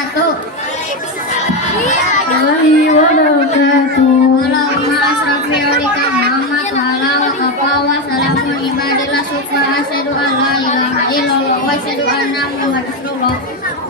wabarakatuh. Warahmatullahi wabarakatuh. Allahumma asrafi ulika Muhammad wa ala wa kafa wa salamun ibadillah sufa asyhadu an la ilaha illallah wa asyhadu anna Muhammad rasulullah.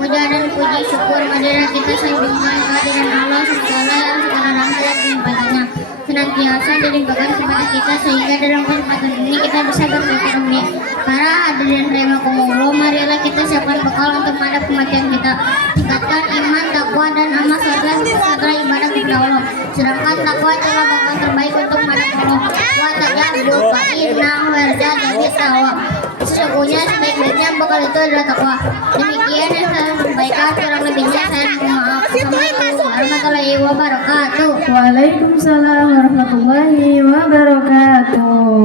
Puja dan puji syukur kehadiran kita sehubungan kehadiran Allah segala yang segala rahmat dan kepadanya senantiasa dilimpahkan kepada kita sehingga dalam kesempatan ini kita bisa bersilaturahmi. Para hadirin rahimakumullah, marilah kita siapkan bekal untuk menghadap kematian kita. Tingkatkan iman, takwa dan amal serta ibadah kepada Allah. Sedangkan takwa adalah bekal terbaik untuk menghadap Allah. Wa tajabdu fa innahu yarja'u taqwa. Sesungguhnya sebaik-baiknya bekal itu adalah takwa. Demikian yang saya sampaikan, kurang lebihnya saya mohon maaf. Assalamualaikum warahmatullahi wabarakatuh. Waalaikumsalam warahmatullahi wabarakatuh.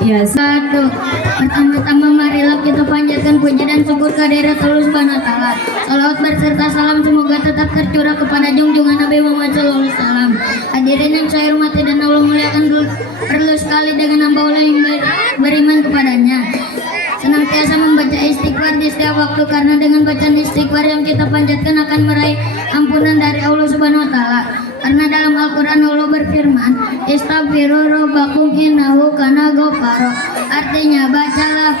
Ya, Satu, pertama-tama marilah kita panjatkan puji dan syukur kehadirat Allah Subhanahu wa taala. Salawat berserta salam semoga tetap tercurah kepada junjungan Nabi Muhammad SAW. Hadirin yang saya hormati dan Allah muliakan, perlu sekali dengan hamba Allah yang beriman kepadanya senantiasa membaca istighfar di setiap waktu, karena dengan bacaan istighfar yang kita panjatkan akan meraih ampunan dari Allah Subhanahu wa taala. Karena dalam Al-Qur'an Allah berfirman, "Istaghfiru rabbakum innahu kana ghafara." Artinya, bacalah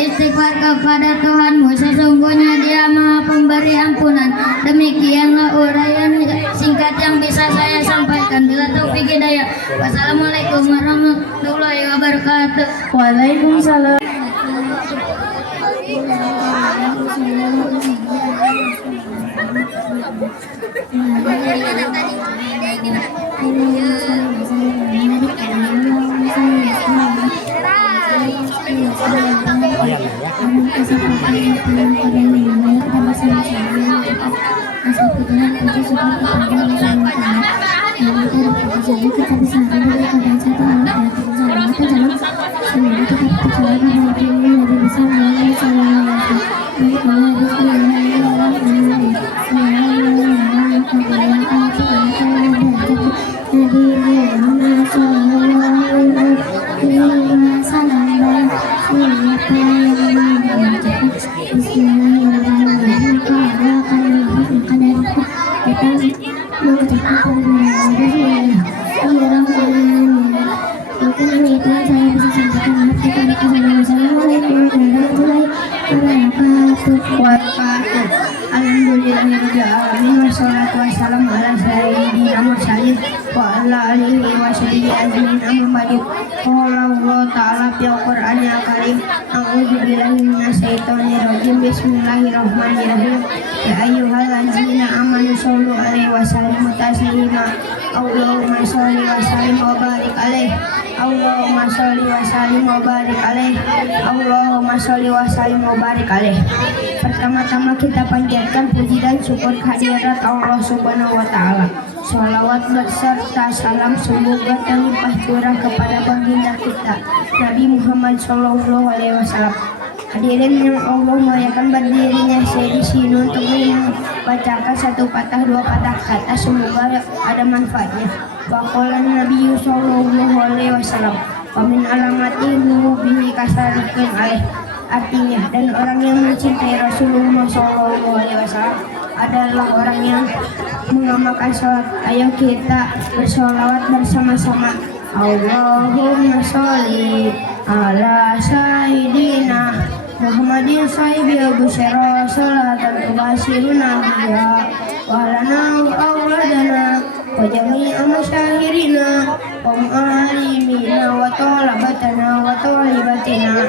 istighfar kepada Tuhanmu, sesungguhnya Dia Maha Pemberi ampunan. Demikianlah uraian singkat yang bisa saya sampaikan. Bila taufik hidayah. Wassalamualaikum warahmatullahi wabarakatuh. Waalaikumsalam. Alhamdulillahirrahmanirrahim. Wassalatu wassalamu ala sayyidina mursalin wa ala alihi wa sahbihi ajmain. Amma ba'du. Qala Allah ta'ala fil Qur'anil karim, a'udzu billahi minasyaitonir rajim. Bismillahirrahmanirrahim. Ya ayyuhallazina amanu shollu alaihi wa sallimu taslima. Allahumma sholli wa sallim wa barik alaihi. Allahumma sholli wa sallim wa barik alaihi. Allahumma sholli wa sallim wa barik alaihi. Pertama-tama kita panjatkan puji dan syukur kehadirat Allah Subhanahu wa taala. Shalawat beserta salam semoga terlimpah curah kepada baginda kita Nabi Muhammad sallallahu alaihi wasallam. Hadirin yang Allah muliakan, berdirinya saya di sini untuk membacakan satu patah dua patah kata, semoga ada manfaatnya. Waqala Nabi sallallahu alaihi wasallam, wa min alamati bihi kasarikun alaih. Artinya, dan orang yang mencintai Rasulullah SAW adalah orang yang mengamalkan sholat. Ayo kita bersolawat bersama-sama. Allahumma sholli ala sayyidina Muhammadin sahibil busyara salatan tubashiruna biha wa lana awladana wa jami'a masyahirina wa mu'alimina wa talabatana wa talibatina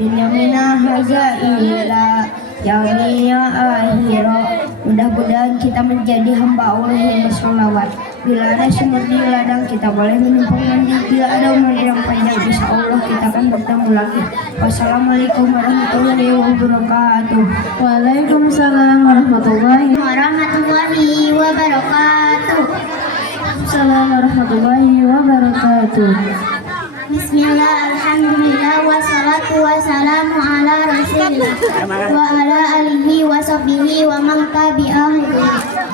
minamina hazaila yaumiya akhirah. Mudah-mudahan kita menjadi hamba Allah yang bersolawat. Bila ada sumur di ladang, kita boleh menumpang mandi. Bila ada umur yang panjang, insya Allah kita akan bertemu lagi. Wassalamualaikum warahmatullahi wabarakatuh. Waalaikumsalam warahmatullahi wabarakatuh. Assalamualaikum warahmatullahi wabarakatuh. Bismillah, alhamdulillah, wassalatu wassalamu ala rasulillah wa ala alihi wa sahbihi wa man tabi'ahu.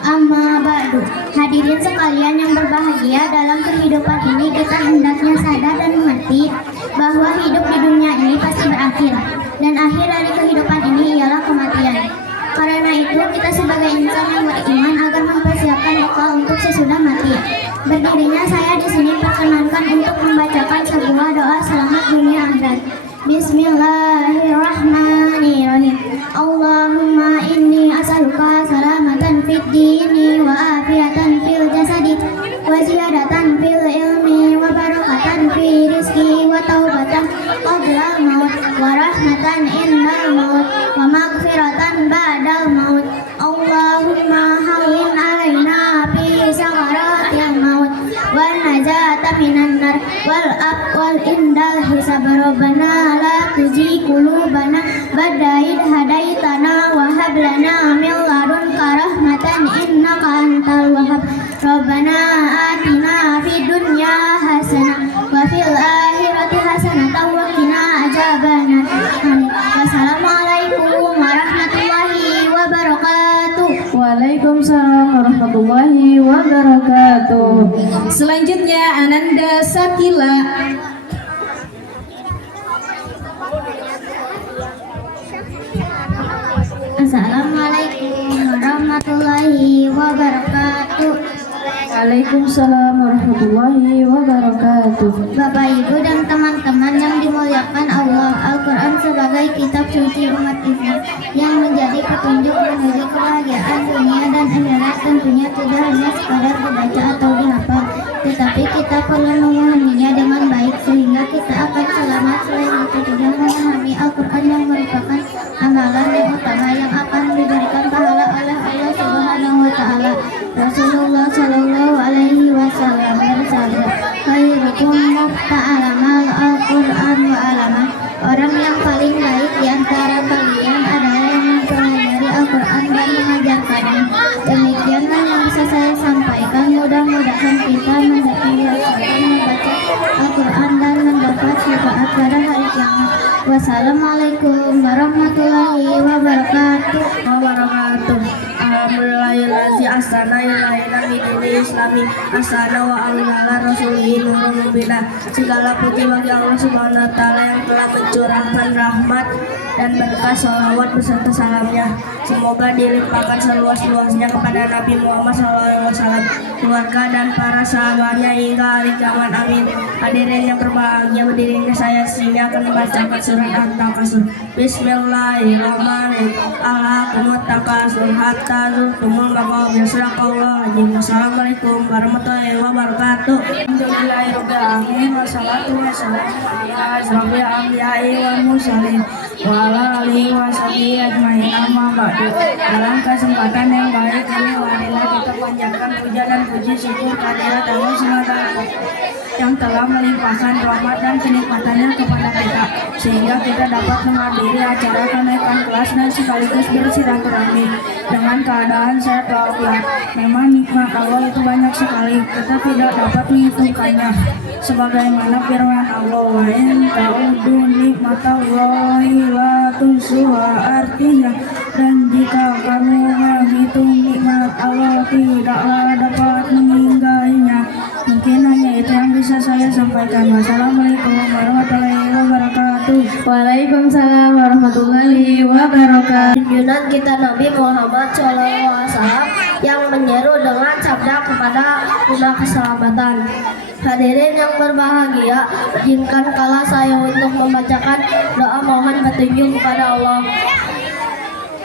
Amma ba'du. Hadirin sekalian yang berbahagia, dalam kehidupan ini kita hendaknya sadar dan mengerti bahwa hidup di dunia ini pasti berakhir, dan akhir dari kehidupan ini ialah kematian. Karena itu kita sebagai sebagai insan yang beriman agar mempersiapkan bekal untuk sesudah mati. Berdirinya saya di sini perkenankan untuk membacakan sebuah doa selamat dunia akhirat. Bismillahirrahmanirrahim. Allahumma inni as'aluka salamatan fid dini wa afiatan fil jasadi wa ziyadatan fil ilmi wa barakatan fi rizki wa taubatan qabla maut wa rahmatan indal maut wa maghfiratan ba'dal maut. Allahumma hawwin alaina fi sakaratil maut wa najata minan nar wal aqwal indal hisab. Rabbana la tuzigh qulubana ba'da idh hadaitana wa hab lana min ladunka rahmatan innaka antal wahhab. Rabbana atina fid dunya hasanah wa fil akhirati hasanah wa qina adzabannar. Wassalamualaikum warahmatullahi wabarakatuh. Waalaikumsalam warahmatullahi wabarakatuh. Selanjutnya Ananda Sakila. Assalamualaikum warahmatullahi wabarakatuh. Waalaikumsalam warahmatullahi wabarakatuh. Bapak, Ibu, dan teman-teman yang dimuliakan Allah, Al-Quran sebagai kitab suci umat Islam yang menjadi petunjuk menuju kebahagiaan dunia dan akhirat tentunya tidak hanya sekadar dibaca atau dihafal, tetapi kita perlu memahaminya dengan baik sehingga kita akan selamat. Selain itu juga memahami Al-Quran yang merupakan amalan yang utama yang akan diberikan pahala oleh Allah Subhanahu wa Ta'ala. Rasulullah Shallallahu Alaihi Wasallam bersabda, khairukum mufta'alamal Al-Quran wa alama. Orang yang paling baik di antara kalian adalah yang mempelajari Al-Quran dan mengajarkannya. Demikianlah yang bisa saya sampaikan. Mudah-mudahan kita mendapat kewajiban membaca Al-Quran dan mendapat syafaat pada hari kiamat. Wassalamualaikum warahmatullahi wabarakatuh. Alhamdulillahillazi ahsana ilaina bidini islami ahsana wa amilala rasulihi nurun mubina. Segala puji bagi Allah Subhanahu wa Ta'ala yang telah mencurahkan rahmat dan berkah salawat beserta salamnya. Semoga dilimpahkan seluas-luasnya kepada Nabi Muhammad SAW, keluarga dan para sahabatnya hingga hari kiamat. Amin. Hadirin yang berbahagia, berdirinya saya sini akan membacakan surat At-Takasur. Bismillahirrahmanirrahim. Alhaqumut takasur hatta zurtumul maqabir. Sadaqallahul. Wassalamualaikum warahmatullahi wabarakatuh. Alhamdulillahirabbil alamin wassalatu wassalamu ala asyrofil anbiya'i wal mursalin wa ala alihi washabihi ajmain. Amma ba'du. Dalam kesempatan yang baik ini marilah kita panjatkan puja dan puji syukur kehadirat Allah SWT yang telah melimpahkan rahmat dan kenikmatannya kepada kita sehingga kita dapat menghadiri acara kenaikan kelas dan sekaligus bersilaturahmi dengan keadaan sehat walafiat. Memang nikmat Allah itu banyak sekali, kita tidak dapat menghitungkannya. Sebagaimana firman Allah, wa in ta'uddu nikmatallahi la tuhsuha, artinya dan jika kamu menghitung nikmat Allah tidaklah dapat meninggalnya. Mungkin hanya itu yang bisa saya sampaikan. Wassalamualaikum warahmatullahi wabarakatuh. Waalaikumsalam warahmatullahi wabarakatuh. Junjungan kita Nabi Muhammad SAW yang menyeru dengan sabda kepada guna keselamatan. Hadirin yang berbahagia, izinkan kala saya untuk membacakan doa mohon petunjuk kepada Allah.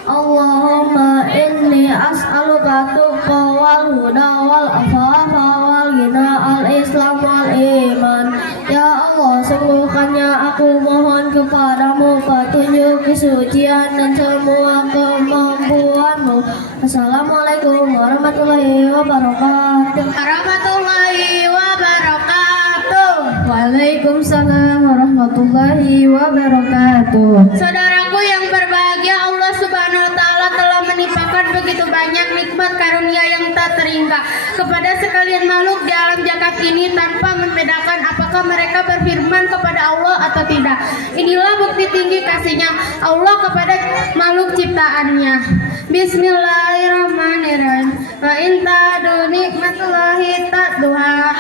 Allahumma inni as'aluka tuqa wal huda wal afafa wal ghina al islam wal iman. Ya Allah, sungguhnya aku mohon kepadamu petunjuk, kesucian dan semua kemampuanmu. Assalamualaikum warahmatullahi wabarakatuh. Warahmatullahi wabarakatuh. Waalaikumsalam warahmatullahi wabarakatuh. Saudaraku yang berbahagia, Allah Subhanahu wa Ta'ala telah menimpakan begitu banyak nikmat karunia yang tak terhingga kepada sekalian makhluk di alam jagat ini tanpa membedakan apakah mereka berfirman kepada Allah atau tidak. Inilah bukti tinggi kasihnya Allah kepada makhluk ciptaannya. Bismillahirrahmanirrahim. Wa in ta'du nikmatullahi ta'duha.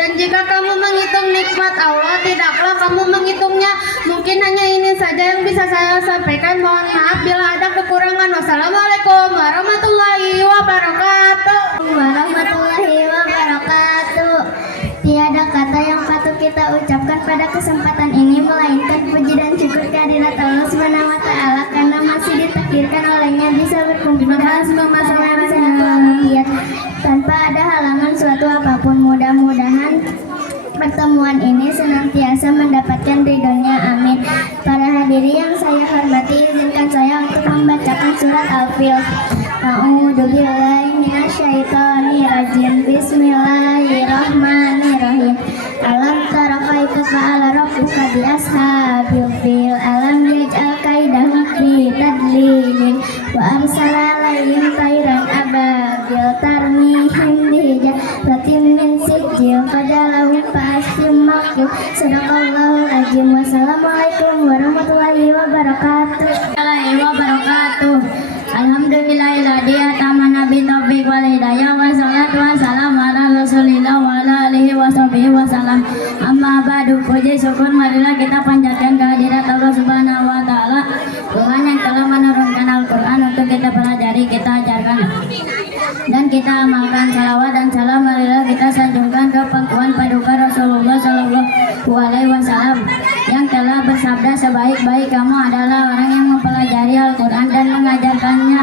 Dan jika kamu menghitung nikmat Allah, tidaklah kamu menghitungnya. Mungkin hanya ini saja yang bisa saya sampaikan. Mohon maaf bila ada kekurangan. Wassalamualaikum warahmatullahi wabarakatuh. Warahmatullahi wabarakatuh. Tiada kata yang patut kita ucapkan pada kesempatan ini melainkan puji dan syukur kehadirat Allah Subhanahu wa taala karena masih ditakdirkan olehnya bisa berkumpul dalam suasana yang sehat walafiat tanpa ada halangan suatu apapun. Mudah-mudahan pertemuan ini senantiasa mendapatkan ridhonya, amin. Para hadirin yang saya hormati, izinkan saya untuk membacakan surat Al-Fil. A'udzubillahi minasyaitonirrajim. Bismillahirrahmanirrahim. Alam tara kaifa fa'ala rabbuka bi ashabil fil. Alam yaj'al kaidahum fi tadlilin wa arsala 'alaihim tayran ababil tarmihim bihijatin min sijil fajalahum fa'asim makil. Sadaqallahul azim. Wassalamualaikum warahmatullahi wabarakatuh. Alhamdulillahilladzi atamana bi taufiq wal hidayah wa salatu wassalamu ala Rasulillah wa ala alihi washabihi wasallam. Amma ba'du, puji syukur marilah kita panjatkan kehadirat Allah Subhanahu wa taala, Tuhan yang telah menurunkan Al-Qur'an untuk kita pelajari, kita ajarkan dan kita amalkan. Salawat dan salam marilah kita sanjungkan ke pangkuan paduka Rasulullah sallallahu alaihi wasallam yang telah bersabda, sebaik-baik kamu adalah orang yang mempelajari Al-Qur'an dan mengajarkannya.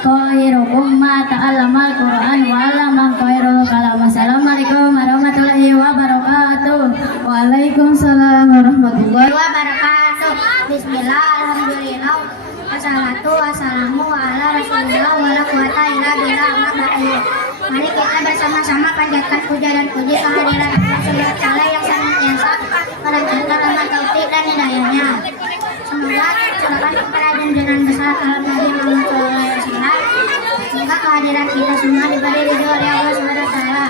Khairukum ma ta'allamal Qur'an wa 'allama khairul kalam. Assalamualaikum warahmatullahi wabarakatuh. Waalaikumsalam warahmatullahi Wabarakatuh. Bismillah, alhamdulillah, wassalatu wassalamu ala Rasulillah wa la quwata illa billah. Amma ba'du. Mari kita bersama-sama panjatkan puja dan puji kehadirat Allah Subhanahu wa taala yang senantiasa melancarkan amal taufik dan hidayahnya. Semoga curahan kepada junjungan besar alam Nabi Muhammad SAW. Semoga kehadiran kita semua diberi ridho oleh Allah Subhanahu wa taala.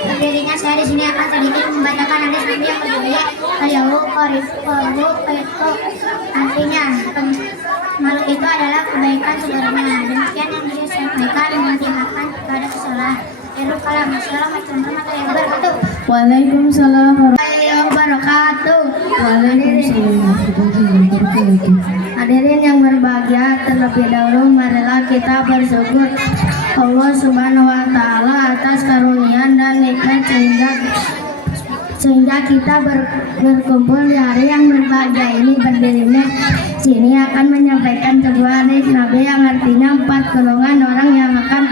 Berdirinya saya di sini akan sedikit membacakan hadis Nabi yang berjudul Ayahu Qarifu artinya makhluk itu adalah kebaikan sebenarnya. Demikian yang bisa saya sampaikan, dengan diharapkan kepada kesalahan. Assalamualaikum warahmatullahi wabarakatuh. Waalaikumsalam Wabarakatuh. wabarakatuh. Hadirin yang berbahagia, terlebih dahulu marilah kita bersyukur Allah Subhanahu wa taala atas karunia dan nikmat sehingga kita berkumpul di hari yang berbahagia ini. Berdirinya sini akan menyampaikan sebuah hadis Nabi yang artinya 4 golongan orang yang akan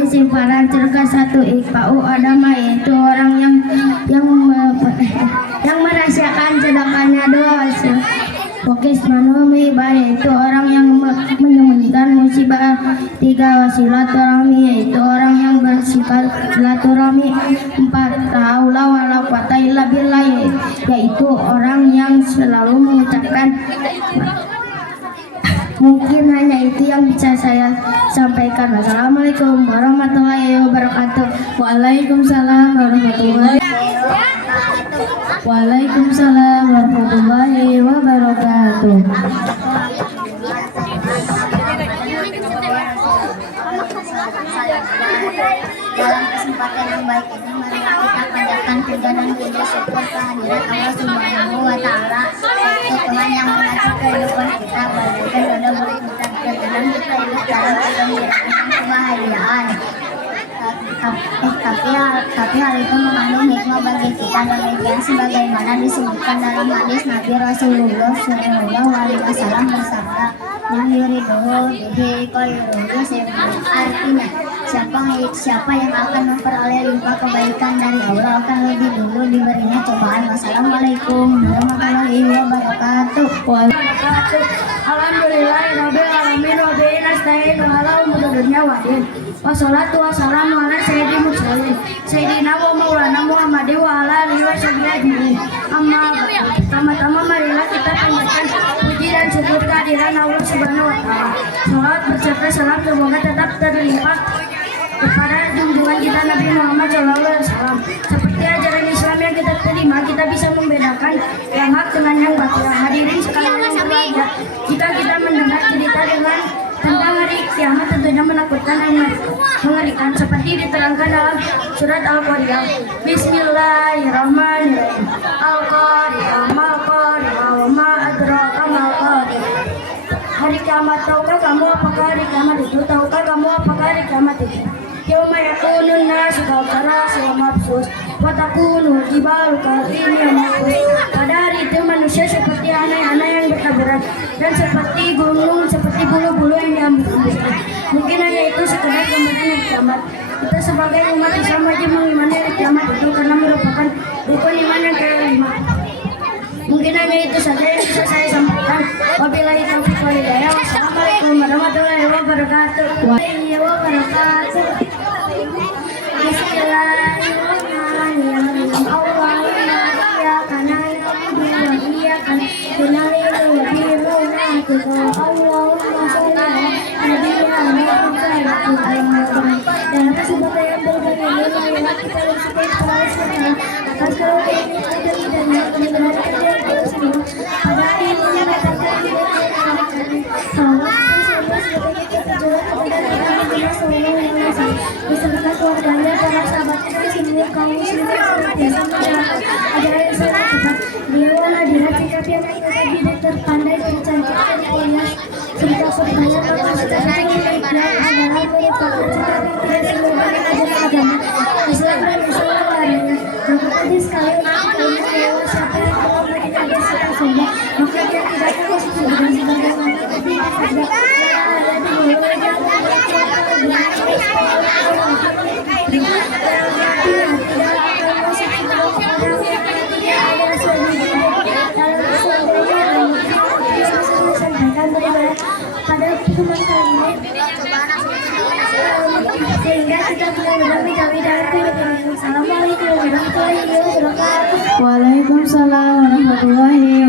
di simpanan surga. 1. Ikfa'u adama, yaitu orang yang merahasiakan sedekahnya. 2. Wakis manumi, yaitu orang yang menyembunyikan musibah. 3. Wasilaturahmi, yaitu orang yang bersifat silaturahmi. 4. Ta'ala wala quwata illa billah, yaitu orang yang selalu mengucapkan. Mungkin hanya itu yang bisa saya sampaikan. Wassalamualaikum warahmatullahi wabarakatuh. Waalaikumsalam warahmatullahi wabarakatuh. Waalaikumsalam warahmatullahi wabarakatuh. Dalam kesempatan yang baik ini, mari kita panjatkan puja dan puji syukur kehadirat Allah Subhanahu wa taala, yaitu Tuhan yang mengatur kehidupan kita, bagaikan roda mulut kita terkadang kita hidup dalam kegembiraan dan kebahagiaan. Tapi hal itu mengandung hikmah bagi kita, demikian sebagaimana disebutkan dalam hadis Nabi Rasulullah SAW bersabda, yang yuriduhu bihi khairuhu, artinya siapa yang akan memperoleh limpah kebaikan dari Allah akan lebih dulu diberinya cobaan. Wassalamualaikum warahmatullahi wabarakatuh. Alhamdulillahirabbil alamin wa bihi nasta'in ala umuri dunya wa din. Wassalatu wassalamu ala sayyidil mursalin sayyidina wa maulana Muhammadin wa ala alihi washabihi ajmain. Amma pertama-tama marilah kita panjatkan puji dan syukur kehadiran Allah Subhanahu wa taala. Salawat beserta salam semoga tetap terlimpah kepada junjungan kita Nabi Muhammad SAW. Seperti ajaran Islam yang kita terima, kita bisa membedakan yang hak dengan yang batil. Hadirin sekalian yang berbahagia, jika kita mendengar cerita tentang hari kiamat, tentunya menakutkan dan mengerikan seperti diterangkan dalam Surat Al-Qari'ah. Bismillahirrahmanirrahim. Al-Qari'ah, mal-Qari'ah, wa ma adraka mal-Qari'ah. Hari kiamat, tahukah kamu apakah hari kiamat itu? Tahukah kamu apakah hari kiamat itu? Yauma yakunun nasu kalkarasi wa mabsus wa takunul jibalu kal'ini wa mabsus. Pada hari itu manusia seperti anak-anak yang bertaburan dan seperti gunung, seperti bulu-bulu yang diambus-ambuskan. Mungkin hanya itu sekedar gambaran hari kiamat. Kita sebagai umat Islam wajib mengimani hari kiamat itu karena merupakan rukun iman yang kelima. Mungkin hanya itu saja yang bisa saya sampaikan. Wabillahi taufiq wal hidayah. Wassalamualaikum warahmatullahi wabarakatuh. Bismillahirrahmanirrahim. Allahumma iyyaka na'budu wa iyyaka nasta'in. Allahumma shalli ala nabiyyina Muhammad. Dan sebagai yang berbeda dengan kita bersyukur kepada Allah atas karunia dan kebenaran yang semua. Pada hari ini menyatakan beserta keluarganya, para sahabatnya, seluruh kaum muslimin senantiasa menjalankan ajaran Islam yang tepat. Beliau hadirat sikap yang tidak terpandai, tercantik, dan mulia serta berbanyak kapasitas yang adalah merupakan cara yang tidak seluruh ajaran agama Islam dan Islam lainnya. Maka tadi sekali bahwa siapa yang telah beribadah serta sombong, maka dia tidak akan masuk surga sebagaimana tadi bersabda. Pada pertemuan kali ini sehingga kita benar-benar menjauhi. Assalamualaikum warahmatullahi wabarakatuh. Waalaikumsalam warahmatullahi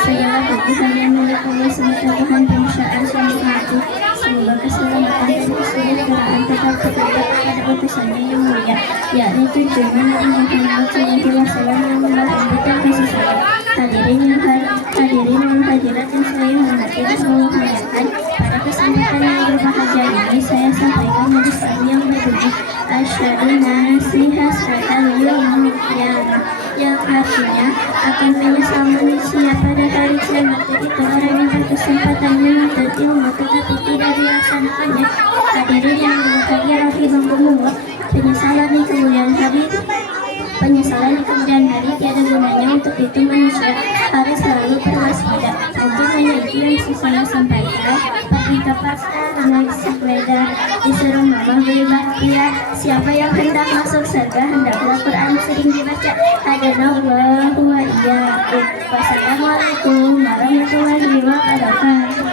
Segala puji hanya milik Allah semata Tuhan penciptaan semua hati. Semoga keselamatan dan kesejahteraan tetap terdapat pada utusannya yang mulia, yakni junjungan Nabi Muhammad SAW yang melahirkan kasih sayang. Hadirin dan hadirat yang saya hormati dan saya muliakan, pada kesempatan yang berbahagia ini saya sampaikan hadis yang berbunyi Asyhadu anna sihasratan yaumil qiyamah, yang artinya akan menyesal manusia pada hari kiamat itu orang yang berkesempatan menuntut ilmu tetapi tidak dilaksanakannya. Hadirin yang berbahagia rahimahumullah, penyesalan di kemudian hari tiada gunanya. Untuk itu manusia harus selalu berwaspada. Mungkin hanya itu yang bisa saya sampaikan. Pergi ke pasar, naik sepeda, disuruh mama beli bakpia. Siapa yang hendak masuk surga hendaklah Quran sering dibaca. Hadanallahu wa iyyakum. Wassalamualaikum warahmatullahi wabarakatuh.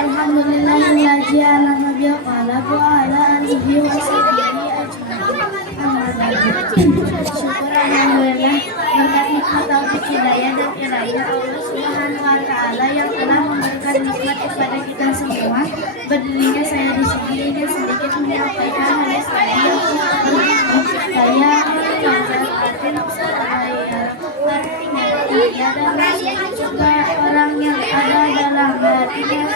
Alhamdulillahilladzi 'allama bil qalam wa 'ala alihi wa sahbihi syukur alhamdulillah berkat nikmat taufik hidayah dan irayah Allah Subhanahu wa taala yang telah memberikan nikmat kepada kita semua. Berdirinya saya di sini dan sedikit menyampaikan hadis saya artinya tiada masuk surga orang yang ada dalam hatinya.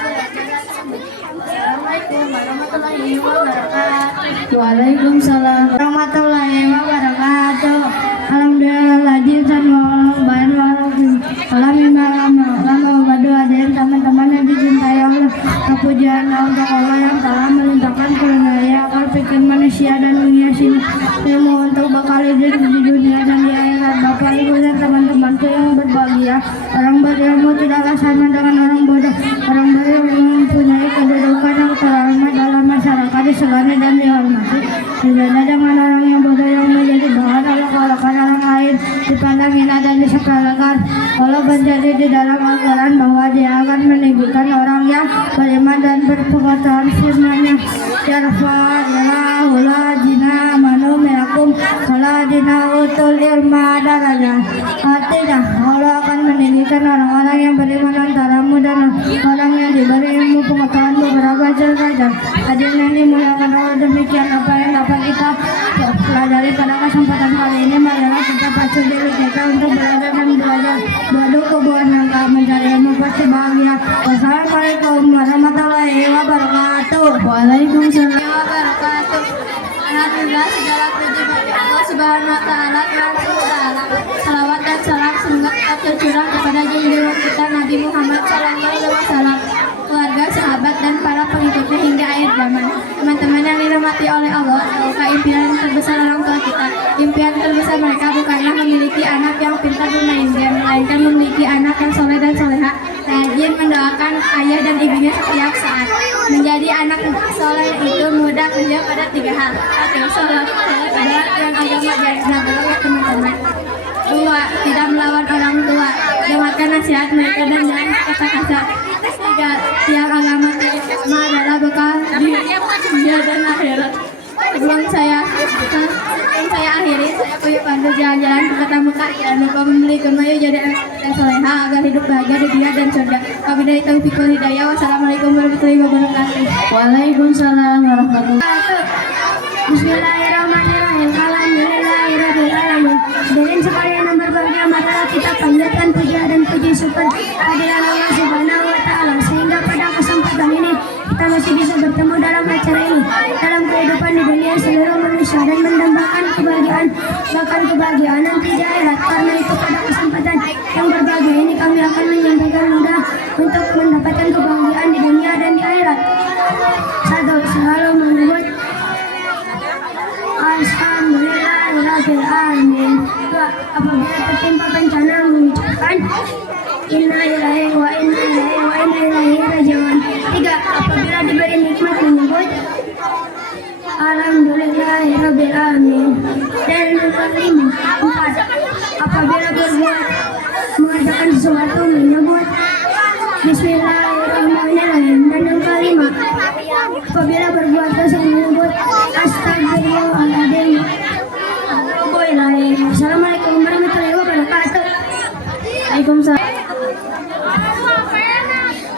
Assalamualaikum warahmatullahi wabarakatuh. Waalaikumsalam warahmatullahi wabarakatuh. Alhamdulillahilladzi sanawalaban walaupun lama badu hadir teman-teman yang dicintai Allah. Kepujian untuk Allah yang telah melimpahkan karunia akal pikir manusia dan menghiasi ilmu untuk bekal hidup di dunia dan di akhirat. Bapak Ibu dan teman-temanku yang berbahagia, orang berilmu tidaklah sama dengan orang bodoh. Orang berilmu mempunyai kedudukan yang terhormat dalam masyarakat, disegani dan dihormati. Berbeda dengan orang yang bodoh yang menjadi bahan olok-olokan orang lain, dipandang hina dan disepelekan. Allah berjanji di dalam Al-Quran bahwa Dia akan meninggikan orang yang beriman dan berpengetahuan firman-Nya. Yarfa'illahu alladzina amanu minkum minkum waladina utul ilma darajat. Artinya Allah akan meninggikan orang-orang yang beriman antaramu dan orang yang diberi ilmu pengetahuan beberapa derajat. Hadirin yang dimuliakan Allah, demikian apa yang dapat kita pelajari pada kesempatan kali ini. Marilah kita pacu diri kita untuk belajar dan belajar berdoa kebuan yang mencari ilmu pasti bahagia. Wassalamualaikum warahmatullahi wabarakatuh. Waalaikumsalam. Alhamdulillah, segala puji bagi Allah Subhanahu wa taala yang Ta'ala. Salawat dan salam semoga tetap tercurah kepada junjungan kita Nabi Muhammad SAW, keluarga, sahabat dan para pengikutnya hingga akhir zaman. Teman-teman yang dirahmati oleh Allah, tahukah impian terbesar orang tua kita? Impian terbesar mereka bukanlah memiliki anak yang pintar bermain game, melainkan memiliki anak yang soleh dan soleha, rajin mendoakan ayah dan ibunya setiap saat. Menjadi anak soleh itu mudah kerja pada 3 hal. Satu, sholat adalah yang agama dan ya teman-teman. 2, tidak melawan orang tua, dengarkan nasihat mereka dan jangan kata kasar. 3, tiang agama terutama adalah bekal di dunia dan akhirat. Sebelum saya akhiri, saya punya pandu jalan-jalan ke kota Mekah. Jangan lupa membeli kurma jadi dan soleha agar hidup bahagia di dunia dan surga. Wabillahi taufiq wal hidayah. Wassalamualaikum warahmatullahi wabarakatuh. Waalaikumsalam warahmatullahi wabarakatuh. Bismillahirrahmanirrahim. Alhamdulillahirabbil alamin. Hadirin sekalian yang berbahagia, marilah kita panjatkan puja dan puji syukur kehadiran Allah Subhanahu wa taala sehingga pada kesempatan ini kita masih bisa bertemu dalam acara ini, dalam kehidupan di dunia seluruh manusia, dan mendambakan kebahagiaan, bahkan kebahagiaan nanti di akhirat. Karena itu pada kesempatan yang berbahagia ini kami akan menyampaikan doa untuk mendapatkan kebahagiaan di dunia dan di akhirat. Satu, selalu menyebut Alhamdulillahirabbil alamin. 2, apabila tertimpa bencana mengucapkan Inna lillahi wa inna ilaihi raji'un. 3, apabila diberi nikmat menyebut Alhamdulillahirabbil alamin. Dan yang kelima, 4, apabila berbuat mengerjakan sesuatu menyebut Bismillahirrahmanirrahim. Dan yang kelima, apabila berbuat dosa menyebut Astagfirullahaladzim. Assalamualaikum warahmatullahi wabarakatuh. Waalaikumsalam.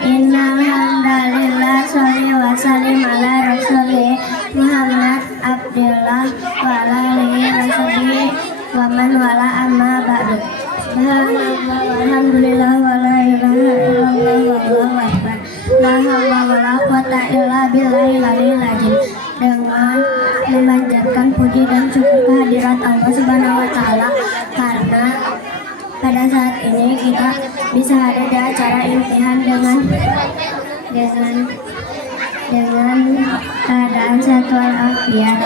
Innal hamdalillah sholli wa sallim ala rasulih Muhammad Abdullah wa ala alihi wa sahbihi wa man wala amma ba'du. Subhanallah walhamdulillah wa la ilaha illallah wallahu akbar. La haula wa la quwata illa billahil aliyyil azim. Dengan memanjatkan puji dan syukur kehadirat Allah Subhanahu wa taala karena pada saat ini kita bisa ada di acara impian dengan keadaan sehat walafiat.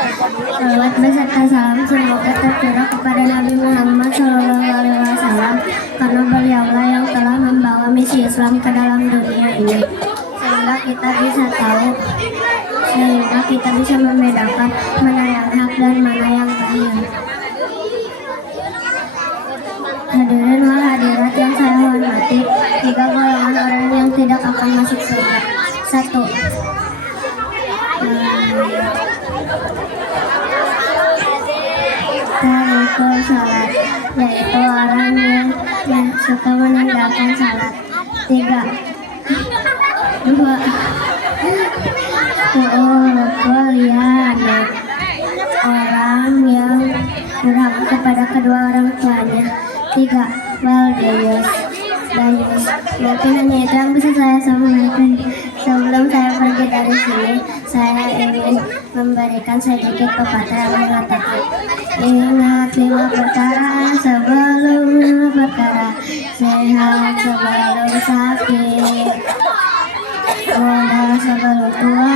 Salawat beserta salam semoga tercurah kepada Nabi Muhammad SAW karena beliaulah yang telah membawa misi Islam ke dalam dunia ini, sehingga kita bisa membedakan mana yang hak dan mana yang batil. Hadirin wal hadirat yang saya hormati, 3 golongan orang yang tidak akan masuk surga. 1, tarikul salat, yaitu orang yang suka meninggalkan salat. 3, 2, orang yang durhaka kepada kedua orang tuanya. 3, dayus. Mungkin hanya itu yang bisa saya sampaikan. Sebelum saya pergi dari sini, saya ingin memberikan sedikit pepatah yang mengatakan, ingat 5 perkara sebelum 5 perkara, sehat sebelum sakit, muda sebelum tua,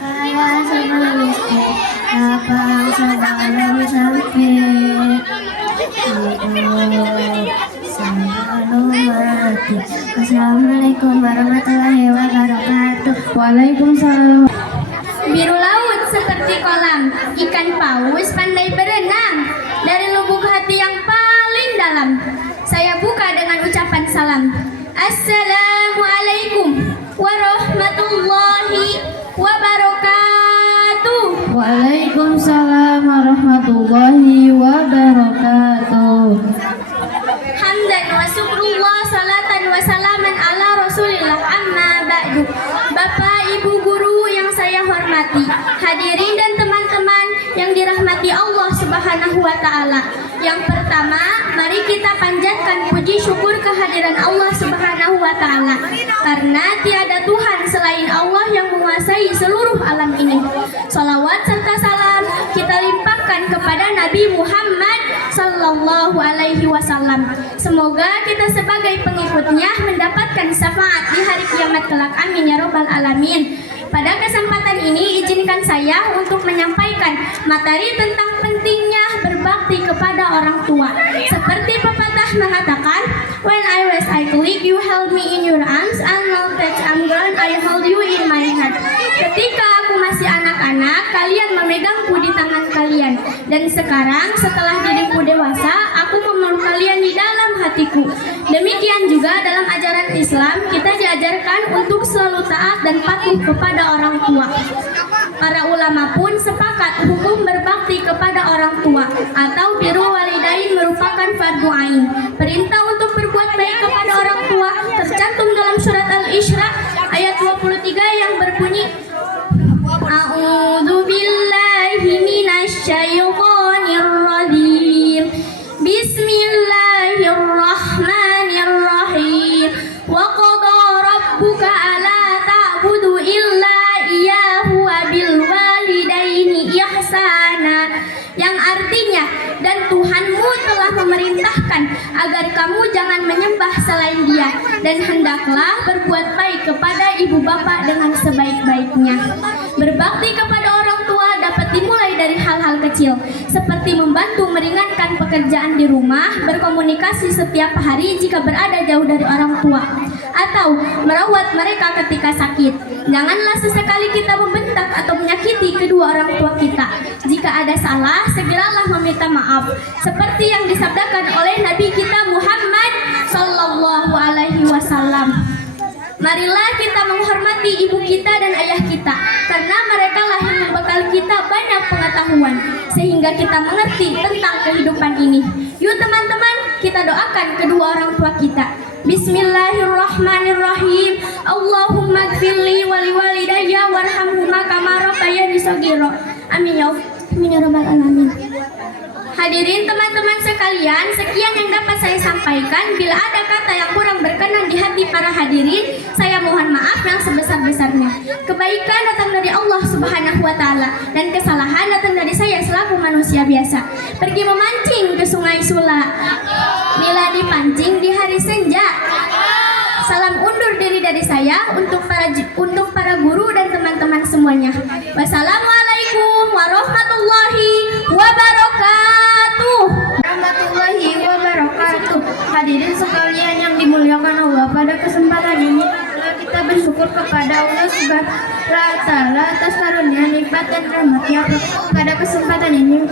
kaya sebelum miskin, lapang sebelum sakit, sebelum mati. Assalamualaikum warahmatullahi wabarakatuh. Waalaikumsalam. Biru laut seperti kolam, ikan paus pandai berenang. Dari lubuk hati yang paling dalam, saya buka dengan ucapan salam. Assalamualaikum warahmatullahi wabarakatuh. Waalaikumsalam warahmatullahi hormati, hadirin dan teman-teman yang dirahmati Allah Subhanahu wa taala. Yang pertama, mari kita panjatkan puji syukur kehadiran Allah Subhanahu wa taala karena tiada Tuhan selain Allah yang menguasai seluruh alam ini. Salawat serta salam kita limpahkan kepada Nabi Muhammad sallallahu alaihi wasallam. Semoga kita sebagai pengikutnya mendapatkan syafaat di hari kiamat kelak. Amin ya rabbal alamin. Pada kesempatan ini izinkan saya untuk menyampaikan materi tentang pentingnya berbakti kepada orang tua. Seperti pepatah mengatakan, when I was idle, you held me in your arms, and now that I'm grown, I hold you in my heart. Ketika aku masih anak-anak, kalian memegangku di tangan kalian. Dan sekarang setelah diriku dewasa, aku memeluk kalian di dalam hatiku. Demikian juga dalam ajaran Islam, kita diajarkan untuk selalu taat dan patuh kepada orang tua. Para ulama pun sepakat hukum berbakti kepada orang tua atau birrul walidain merupakan fardu ain. Perintah untuk berbuat baik kepada orang tua tercantum dalam surat Al-Isra ayat 23 yang berbunyi, A'udzu billahi minasy syaithanir rajim. Bismillahirrahmanirrahim. Wa qada rabbuka alla ta'budu illa iyyahu wa bil walidaini ihsana. Yang artinya, dan Tuhanmu telah memerintahkan agar kamu jangan menyembah selain Dia, dan hendaklah berbuat baik kepada ibu bapak dengan sebaik-baiknya. Berbakti kepada orang tua dapat dimulai dari hal-hal kecil, seperti membantu meringankan pekerjaan di rumah, berkomunikasi setiap hari jika berada jauh dari orang tua, atau merawat mereka ketika sakit. Janganlah sesekali kita membentak atau menyakiti kedua orang tua kita. Jika ada salah, segeralah meminta maaf, seperti yang disabdakan oleh Nabi kita Muhammad sallallahu alaihi wasallam. Marilah kita menghormati ibu kita dan ayah kita, karena mereka lah yang membekali kita banyak pengetahuan, sehingga kita mengerti tentang kehidupan ini. Yuk teman-teman, kita doakan kedua orang tua kita. Bismillahirrahmanirrahim. Allahumma gfirli wali walidayya warhamhuma kama rabbayani shaghira. Amin ya rabbal alamin. Hadirin teman-teman sekalian, sekian yang dapat saya sampaikan. Bila ada kata yang kurang berkenan di hati para hadirin, saya mohon maaf yang sebesar-besarnya. Kebaikan datang dari Allah Subhanahu wa taala dan kesalahan datang dari saya selaku manusia biasa. Pergi memancing ke Sungai Sula, bila dipancing di hari senja. Salam undur diri dari saya untuk para guru dan teman-teman semuanya. Wassalamualaikum warahmatullahi wabarakatuh. Warahmatullahi wabarakatuh. Hadirin sekalian yang dimuliakan Allah, pada kesempatan ini kita bersyukur kepada Allah Subhanahu wa taala atas karunia, nikmat dan rahmatnya pada kesempatan ini,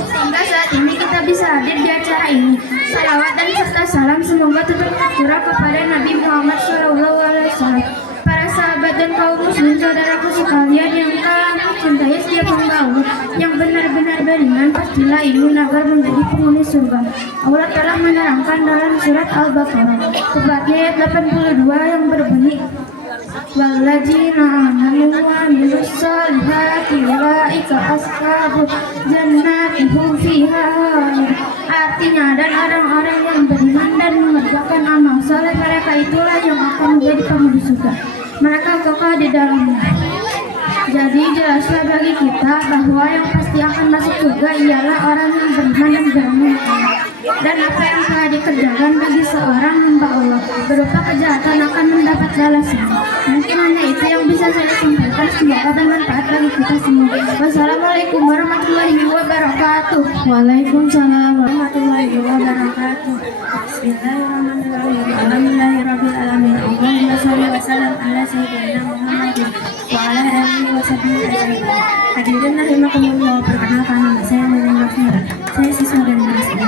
sehingga saat ini kita bisa hadir di acara ini. Salawat dan serta salam semoga tetap tercurah kepada Nabi Muhammad SAW, para sahabat dan kaum muslim saudaraku sekalian yang telah mencintai setiap pembawa yang benar-benar beriman, pastilah ingin agar menjadi penghuni surga. Allah telah menerangkan dalam surat Al-Baqarah tepatnya ayat 82 yang berbunyi, walladzina amanu wa amilus solihati ulaika ashabul jannati hum fiha. Artinya, dan orang-orang yang beriman dan mengerjakan amal saleh, mereka itulah yang akan menjadi penghuni surga. Mereka kekal di dalamnya. Jadi jelaslah bagi kita bahwa yang pasti akan masuk surga ialah orang yang beriman dan beramal. Dan apa yang telah dikerjakan bagi seorang hamba Allah berupa kejahatan akan mendapat balasan. Mungkin hanya itu yang bisa saya sampaikan. Semoga bermanfaat bagi kita semua. Wassalamualaikum warahmatullahi wabarakatuh. Waalaikumsalam warahmatullahi wabarakatuh. Bismillahirrahmanirrahim. Alhamdulillahirabbil alamin. Allahumma shalli wa sallim ala sayyidina Muhammadin wa ala alihi wa sahbihi ajmain. Hadirin rahimakumullah, perkenalkan nama saya Neneng Rafira. Saya siswa dari Madrasah.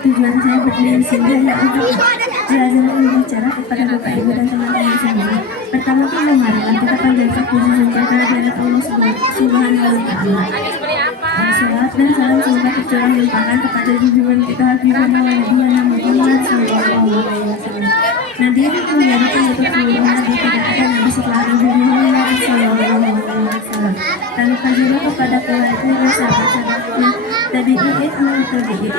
Tujuan saya berdiri di sini adalah untuk belajar dan berbicara kepada Bapak Ibu dan teman-teman semua. Pertama-tama marilah kita panjatkan puji syukur kehadirat Allah Subhanahu wa taala. Salawat dan salam semoga tercurah limpahkan kepada junjungan kita Habibana wa Nabiyana Muhammad sallallahu alaihi wasallam. Nabi yang menjadikan untuk seluruh nabi, tidak ada nabi setelah Nabi Muhammad sallallahu alaihi wasallam. lupa juga kepada keluarga dan sahabat-sahabatnya. Tadi Iit menutur Iit.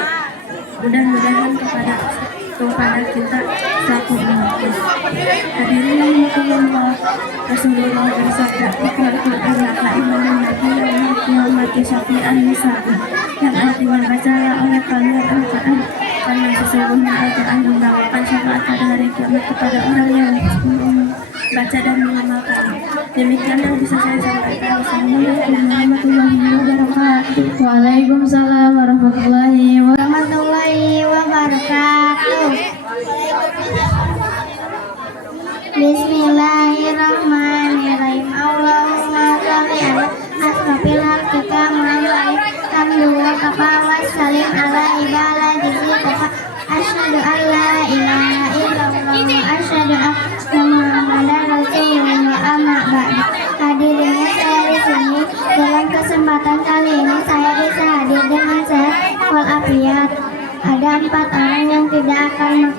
Mudah-mudahan kepada kita satu umatnya. Hadirin yang Allah, Rasulullah bersabda, "Iqra Quran laka imanan laki yaumati syafi'an nisa'i." Yang artinya bacalah oleh kalian Al-Quran, karena sesungguhnya Al-Quran membawakan syafaat pada hari kiamat kepada orang yang baca dan mengamalkan. Demikian yang bisa saya sampaikan. Assalamualaikum warahmatullahi wabarakatuh. Waalaikumsalam warahmatullahi warahmatullahi wabarakatuh. Bismillahirrahmanirrahim. Allahumma sholli ala asrofil halqika Muhammadin hamdulillah wa salim ala ibadatihi wa asyhadu an la ilaha illallah wa asyhadu anna Muhammadan rasulullah amma ba'du. Hadirin saya di sini dalam kesempatan kali ini saya bisa hadir dengan sehat walafiat. Ada 4 orang yang tidak akan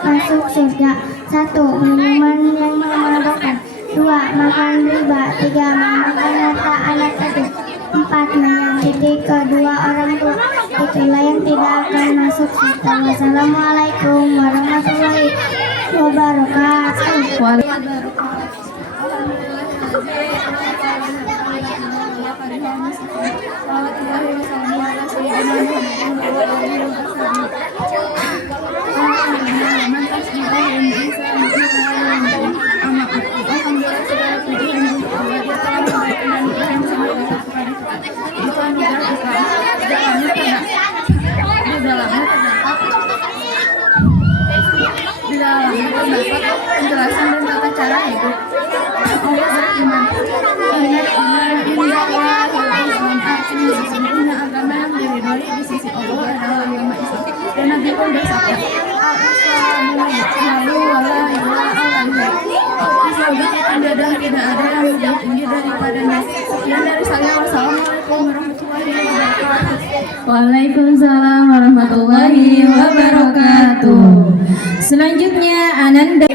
masuk surga. 1. Minuman yang memabukkan. 2. Makan riba. 3. Memakan harta anak yatim. 4. Menyakiti kedua orang tua. Itulah yang tidak akan masuk surga. Wassalamualaikum warahmatullahi wabarakatuh. Di dalamnya terdapat penjelasan dan tata cara hidup. Allah berfirman, "Inna sesungguhnya agama yang diridhoi di sisi Allah adalah agama Islam." Dan Nabi pun bersabda, "Al-Islamu lalu wala ilaha illallah." Islam dan tidak ada yang lebih tinggi daripadanya. Sekian dari saya. Wassalamualaikum warahmatullahi wabarakatuh. Waalaikumsalam warahmatullahi wabarakatuh. Selanjutnya Ananda.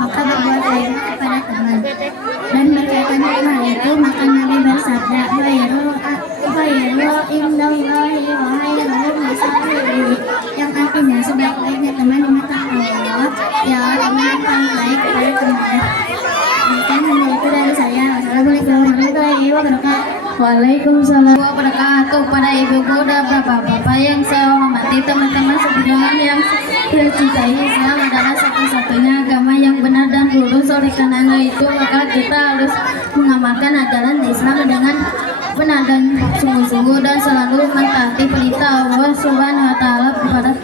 Maka berbuat baik kepada teman. Dan berkaitan dengan hal itu, maka Nabi bersabda, "Khairul indallahi wa khairul masalihi." Yang artinya sebaik-baiknya teman di mata Allah ialah teman yang paling baik kepada temannya. Demikian hanya itu dari saya. Wassalamualaikum warahmatullahi wabarakatuh. Waalaikumsalam wabarakatuh. Pada ibu-ibu dan bapak-bapak yang saya hormati, teman-teman sebidang yang tercintai, Islam adalah satu-satunya agama yang benar dan lurus. Oleh karena itu, maka kita harus mengamalkan ajaran Islam dengan benar dan sungguh-sungguh dan selalu mentaati perintah Allah Subhanahu wa taala kepada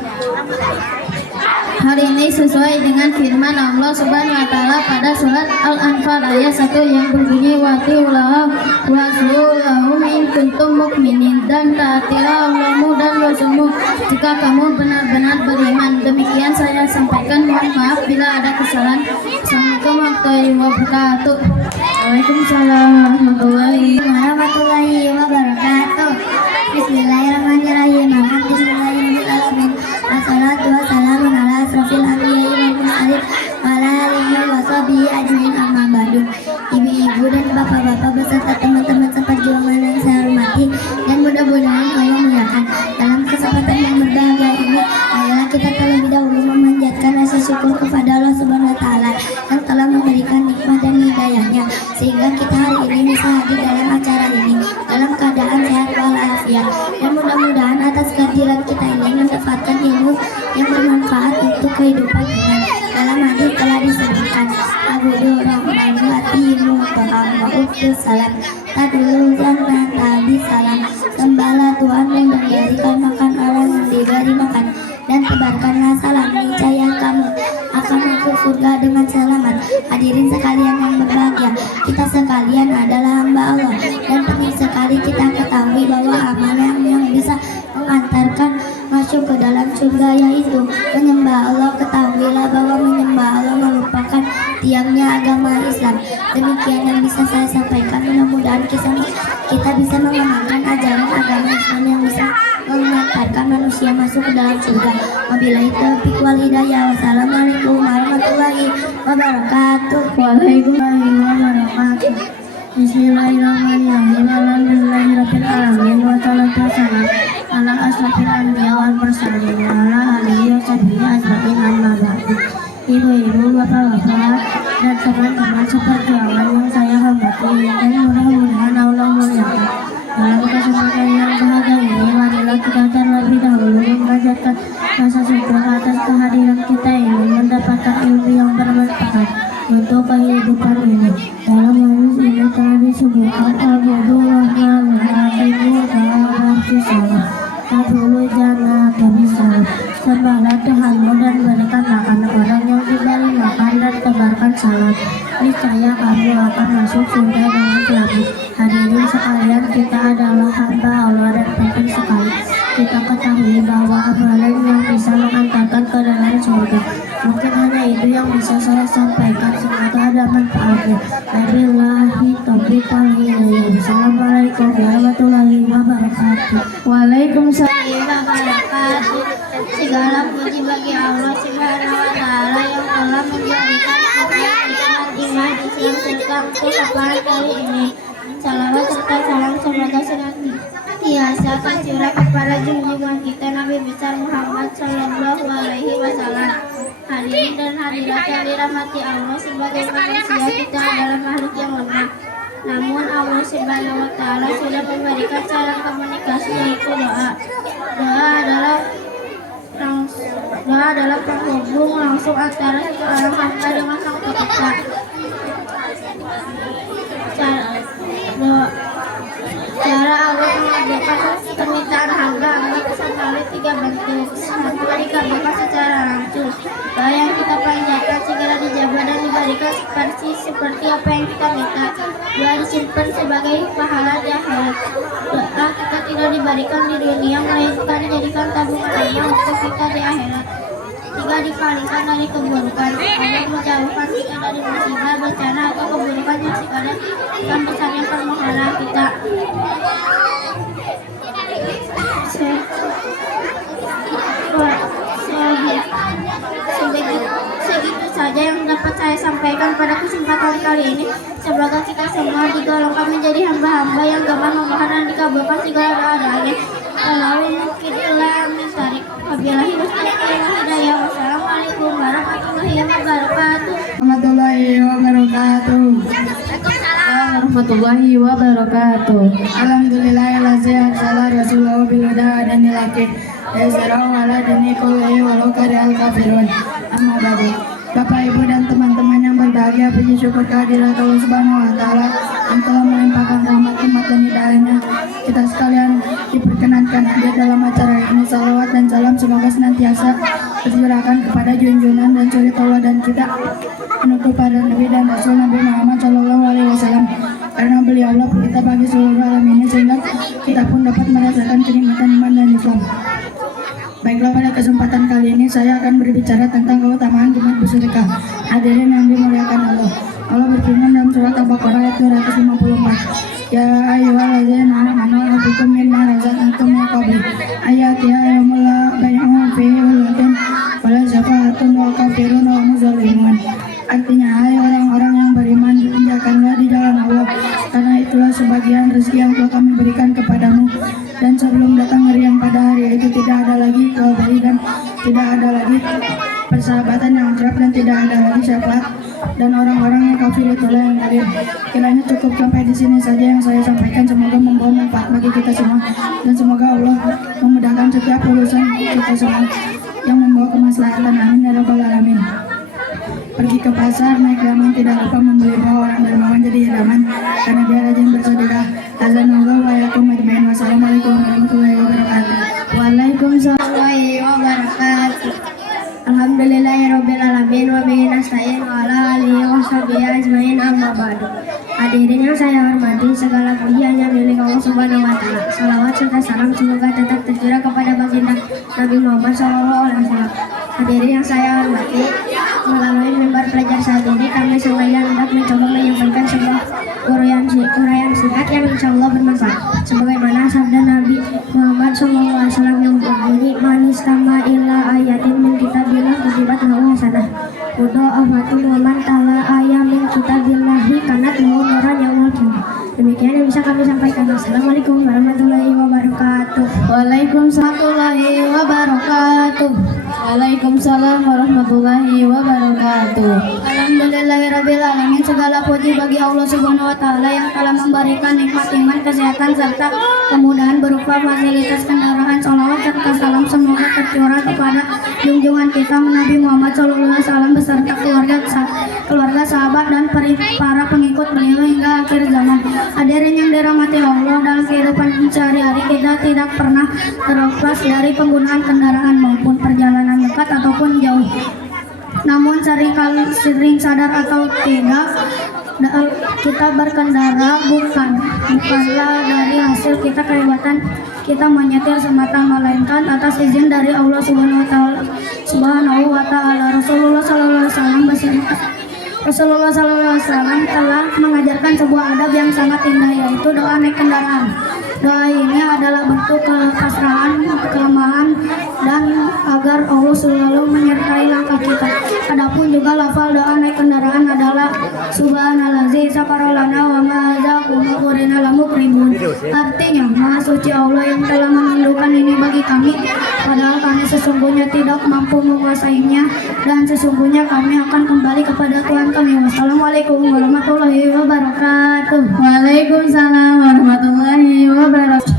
hari ini sesuai dengan firman Allah Subhanahu wa taala pada surat Al-Anfal ayat 1 yang berbunyi, "Watiullah wasulahu in kuntum mukminin." Dan taatilah Allahmu dan Rasulmu jika kamu benar-benar beriman. Demikian saya sampaikan. Mohon maaf bila ada kesalahan. Assalamualaikum warahmatullahi wabarakatuh. Waalaikumsalam warahmatullahi wabarakatuh. Bismillahirrahmanirrahim. Alhamdulillahirrahmanirrahim. Wassalatu wassalamu ala asrofil anbiya'i wal mursalin wa ala alihi wa sahbihi ajmain, amma ba'du. Ibu-ibu dan bapak-bapak beserta teman-teman seperjuangan yang saya hormati dan mudah-mudahan Allah muliakan. Dalam kesempatan yang berbahagia ini, ayolah kita terlebih dahulu memanjatkan rasa syukur kepada Allah Subhanahu wa taala yang telah memberikan nikmat dan hidayahnya sehingga kita hari ini bisa hadir dalam acara ini dalam keadaan sehat walafiat. Dan mudah-mudahan atas kehadiran kita ini mendapatkan ilmu yang bermanfaat untuk kehidupan kita. Dalam hadis telah disebutkan, "Abudu rahmanu atimu ta'am wa utus salam tadulu jannah tabi salam." Sembahlah Tuhanmu dan berikan makan orang yang diberi makan, dan tebarkanlah salam, niscaya kamu akan masuk surga dengan salam selamat. Hadirin sekalian yang berbahagia, kita sekalian adalah hamba Allah, dan penting sekali kita ketahui bahwa amalan yang bisa mengantarkan masuk ke dalam surga yaitu menyembah Allah. Ketahuilah bahwa menyembah Allah merupakan tiangnya agama Islam. Demikian yang bisa saya sampaikan. Mudah-mudahan kita bisa mengamalkan ajaran agama Islam yang bisa mengantarkan manusia masuk ke dalam surga. Wabillahi taufiq wal hidayah. Wassalamualaikum warahmatullahi wabarakatuh. Waalaikumsalam warahmatullahi wabarakatuh. Bismillahirrahmanirrahim. Alhamdulillahirabbil alamin wa salatu wassalam ala asrofil anbiya wal mursalin wa ala alihi wa sahbihi ajmain, amma ba'du. Ibu-ibu, bapak-bapak, dan teman-teman seperjuangan yang saya hormati, dan mudah-mudahan Allah muliakan. Dalam kesempatan yang bahagia ini, marilah kita terlebih dahulu memanjatkan rasa syukur atas kehadiran kita ini, mendapatkan ilmu yang bermanfaat untuk kehidupan ini. Dalam hadis ini telah disebutkan Al-Qur'an Tabulu jannah bersalam. Sembahlah Tuhanmu dan berikan makan orang yang diberi makan dan tebarkan salam. Niscaya kamu akan masuk surga dengan selamat. Hadirin sekalian, kita adalah hamba Allah dan penting sekali kita ketahui bahwa amalan yang bisa mengantarkan ke dalam surga. Mungkin hanya itu yang bisa saya sampaikan. Semoga ada manfaatnya. Wabillahi taufiq wal hidayah. Assalamualaikum warahmatullahi wabarakatuh. Waalaikumsalam wabarakatuh. Segala puji bagi Allah Subhanahu wa taala yang telah menjadikan nikmat iman Islam serta kesempatan kali ini. Salawat serta salam semoga senantiasa tercurah kepada junjungan kita Nabi besar Muhammad Sallallahu Alaihi Wasallam. Hadirin dan hadirat yang dirahmati Allah, sebagai manusia kita adalah makhluk yang lemah. Namun Allah Subhanahu wa taala sudah memberikan cara komunikasi yaitu doa. Doa adalah penghubung langsung antara seorang hamba dengan sang pencipta. Cara Allah mengabulkan permintaan hamba bisa melalui 3 bentuk. Satu, dikabulkan secara langsung. Doa yang kita panjatkan segera dijawab dan diberikan seperti apa yang kita minta. Doa disimpan sebagai pahala di akhirat. Doa kita tidak diberikan di dunia, melainkan dijadikan tabungan amal untuk kita di akhirat. 3, dipalingkan dari keburukan. Allah menjauhkan kita dari musibah, bencana atau keburukan yang sekadar akan besarnya permohonan kita. Segitu saja yang dapat saya sampaikan pada kesempatan kali ini. Semoga kita semua digolongkan menjadi hamba-hamba yang gemar memohon dan dikabulkan segala doa-doanya. Lalu mungkin ilah mintarik. Wabillahi hidayah. Wassalamualaikum warahmatullahi wabarakatuh. Warahmatullahi wabarakatuh. Warahmatullahi wabarakatuh. Alhamdulillahilladzi arsala rasulahu bil huda dan dilakih yasrahu ala dini kullihi walau karihal kafirun. Amma ba'du. Bapak, Ibu, dan teman-teman yang berbahagia, puji syukur kehadirat Allah Subhanahu wa taala yang telah melimpahkan rahmat dan hidayahnya. Kita sekalian diperkenankan hadir dalam acara ini. Salawat dan salam semoga senantiasa tercurahkan kepada junjungan dan suri Allah dan kita penutup pada Nabi dan Rasul Nabi Muhammad Sallallahu Alaihi Wasallam, karena beliau Allah kita bagi seluruh alam ini sehingga kita pun dapat merasakan kenikmatan iman dan Islam. Baiklah, pada kesempatan kali ini saya akan berbicara tentang keutamaan Jumat bersedekah. Hadirin yang dimuliakan Allah. Allah berfirman dalam surat Al-Baqarah ayat 254. Ya ayyuhallazina amanu anfiqu mimma razaqnakum min qabli ayati yaumul la bay'un fihi walakin wala syafa'atun wal kafirun wa muzalimun. Artinya, hai orang-orang yang beriman, bekerjakanlah di jalan Allah, karena itulah sebagian rezeki yang telah kami berikan kepadamu. Dan sebelum datang hari yang pada hari itu tidak ada lagi kebaikan dan tidak ada lagi persahabatan yang akrab dan tidak ada lagi syafaat dan orang-orang yang kafir itulah yang hadir. Kiranya cukup sampai di sini saja yang saya sampaikan. Semoga membawa manfaat bagi kita semua dan semoga Allah memudahkan setiap urusan kita semua yang membawa kemaslahatan. Amin ya rabbal alamin. Pergi ke pasar, naik daman, tidak lupa membeli buah orang dermawan jadi idaman, karena dia rajin bersedekah. Azanallahu wa yakum ajmain. Wassalamualaikum warahmatullahi wabarakatuh. Waalaikumsalam warahmatullahi wabarakatuh. Alhamdulillahirabbil alamin wa bihi nasta'in wa ala alihi amma ba'du. Hadirin yang saya hormati, segala puji hanya milik Allah Subhanahu wa taala. Salawat serta salam semoga tetap tercurah kepada baginda Nabi Muhammad SAW. Hadirin yang saya hormati, melalui mimbar pelajar saat ini kami sengaja hendak mencoba menyampaikan sebuah uraian singkat yang insya Allah bermanfaat. Sebagaimana sabda Nabi Muhammad SAW yang berbunyi, "Manistama illa ayatin min kitabillah kutibat lahu hasanah. Mudha'afatun wa man tala ayat min kitabillahi kanat lahu nuran yaumil qiyamah." Demikian yang bisa kami sampaikan. Assalamualaikum warahmatullahi wabarakatuh. Waalaikumsalam warahmatullahi wabarakatuh. Waalaikumsalam warahmatullahi wabarakatuh. Alhamdulillahirabbil alamin. Segala puji bagi Allah Subhanahu wa taala yang telah memberikan nikmat iman, kesehatan serta kemudahan berupa fasilitas kendaraan. Shalawat serta salam semoga tercurah kepada junjungan kita Nabi Muhammad SAW beserta keluarga, sahabat dan para pengikut beliau hingga akhir zaman. Hadirin yang dirahmati Allah, dalam kehidupan sehari-hari kita tidak pernah terlepas dari penggunaan kendaraan maupun perjalanan dekat ataupun jauh. Namun sering sadar atau tidak, kita berkendara bukanlah dari hasil kita kehebatan kita menyetir semata, melainkan atas izin dari Allah Subhanahu wa taala. Rasulullah SAW telah mengajarkan sebuah adab yang sangat indah, yaitu doa naik kendaraan. Doa ini adalah bentuk kepasrahan, kelemahan, dan agar Allah selalu menyertai langkah kita. Adapun juga lafal doa naik kendaraan adalah Subhanallazi sakarolana wa ma'azakum wa lamu kribun. Artinya, Maha Suci Allah yang telah menundukkan ini bagi kami, padahal kami sesungguhnya tidak mampu menguasainya, dan sesungguhnya kami akan kembali kepada Tuhan kami. Wassalamualaikum warahmatullahi wabarakatuh. Waalaikumsalam warahmatullahi wabarakatuh.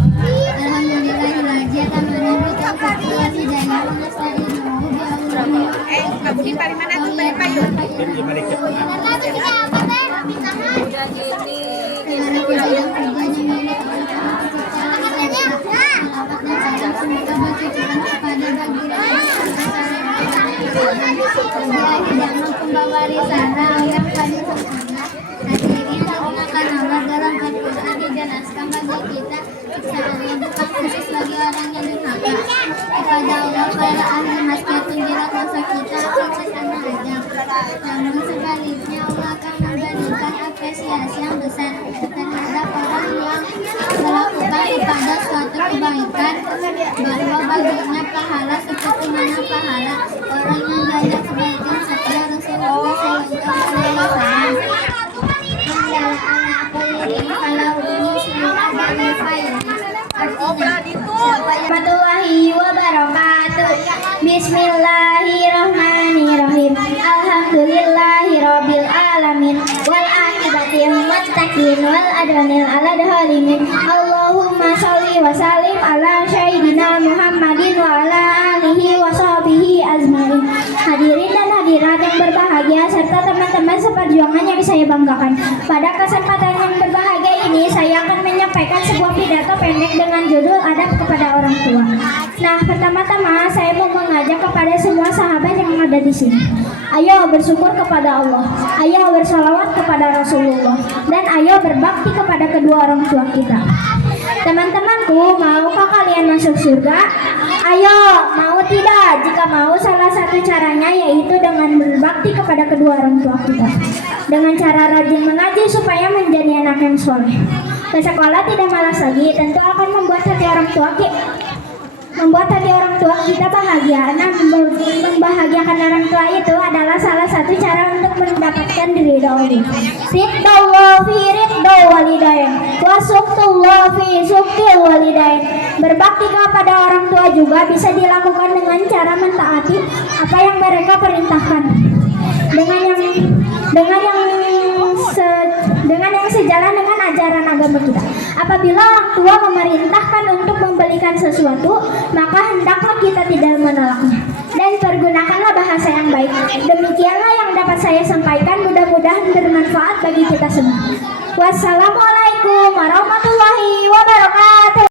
Kepada Allah para ahli maskatun jelas dosa kita akan sesama aja. Namun sebaliknya Allah akan memberikan apresiasi yang besar terhadap orang yang melakukan kepada suatu kebaikan, bahwa baginya pahala seperti mana pahala orang yang banyak kebaikan setelah Rasulullah SAW. Adalah anak peliri kalau ini sudah dari file. Warahmatullahi wabarakatuh. Bismillahirrahmanirrahim. Alhamdulillahirabbil alamin wal aqibati lil muttaqin wal adwanil ala dhalimin. Allahumma shalli wa sallim ala sayyidina Muhammadin wa ala alihi wa sahbihi azmain. Hadirin dan hadirat yang berbahagia serta teman-teman seperjuangan yang saya banggakan. Pada kesempatan yang berbahagia ini saya akan menyampaikan sebuah pidato pendek dengan judul adab kepada orang tua. Nah, pertama-tama saya mau mengajak kepada semua sahabat yang ada di sini. Ayo bersyukur kepada Allah, ayo bersalawat kepada Rasulullah, dan ayo berbakti kepada kedua orang tua kita. Teman-temanku, maukah kalian masuk surga? Ayo, mau tidak? Jika mau, salah satu caranya yaitu dengan berbakti kepada kedua orang tua kita. Dengan cara rajin mengaji supaya menjadi anak yang soleh. Ke sekolah tidak malas lagi, tentu akan membuat hati orang tua kita bahagia. Nah, membahagiakan orang tua itu adalah salah satu cara untuk mendapatkan ridho Allah. Ridallah fi ridho walidain, wa suktullah fi suktil walidain. Berbakti kepada orang tua juga bisa dilakukan dengan cara mentaati apa yang mereka perintahkan. Dengan yang sejalan dengan ajaran agama kita. Apabila orang tua memerintahkan untuk membelikan sesuatu, maka hendaklah kita tidak menolaknya dan pergunakanlah bahasa yang baik. Demikianlah yang dapat saya sampaikan, mudah-mudahan bermanfaat bagi kita semua. Wassalamualaikum warahmatullahi wabarakatuh.